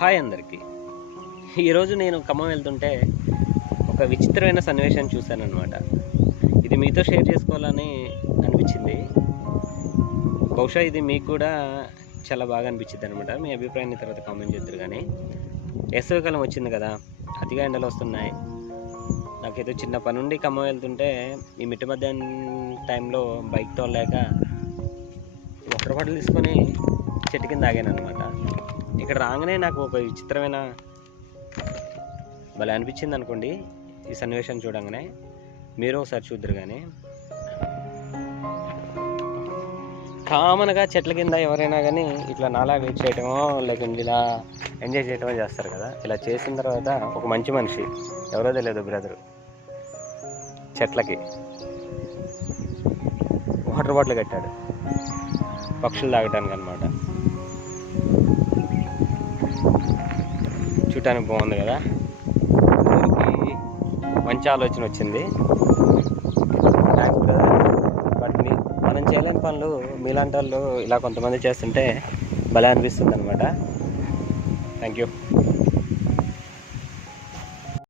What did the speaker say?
Hi అందరికీ. ఈరోజు నేను ఖమ్మం వెళ్తుంటే ఒక విచిత్రమైన సన్నివేశం చూశానన్నమాట. ఇది మీతో షేర్ చేసుకోవాలని అనిపించింది. బహుశా ఇది మీకు కూడా చాలా బాగా అనిపించింది అనమాట. మీ అభిప్రాయాన్ని తర్వాత కామెంట్ చేద్దరు. కానీ వేసవికాలం వచ్చింది కదా, అతిగా ఎండలు వస్తున్నాయి. నాకేదో చిన్న పని నుండి ఖమ్మం వెళ్తుంటే ఈ మిట్ట మధ్యాహ్నం టైంలో బైక్ తోలేక వాటర్ బాటిల్ తీసుకొని చెట్టు కింద ఆగాను అనమాట. ఇక్కడ రాగానే నాకు ఒక విచిత్రమైన భలే అనిపించింది అనుకోండి. ఈ సన్నివేశాన్ని చూడంగానే మీరు ఒకసారి చూద్దరు. కానీ కామన్గా చెట్ల కింద ఎవరైనా కానీ ఇట్లా నాలా వెయిట్ చేయటమో లేకుంటే ఇలా ఎంజాయ్ చేయటమో చేస్తారు కదా. ఇలా చేసిన తర్వాత ఒక మంచి మనిషి, ఎవరో తెలియదు బ్రదరు, చెట్లకి వాటర్ బాటిల్ కట్టాడు పక్షులు తాగటానికి అనమాట. చూడటానికి బాగుంది కదా. అందరికి మంచి ఆలోచన వచ్చింది. Thanks brother. బట్ మనం చేయలేని పనులు మీలాంటి వాళ్ళు ఇలా కొంతమంది చేస్తుంటే భలే అనిపిస్తుంది అనమాట. Thank you.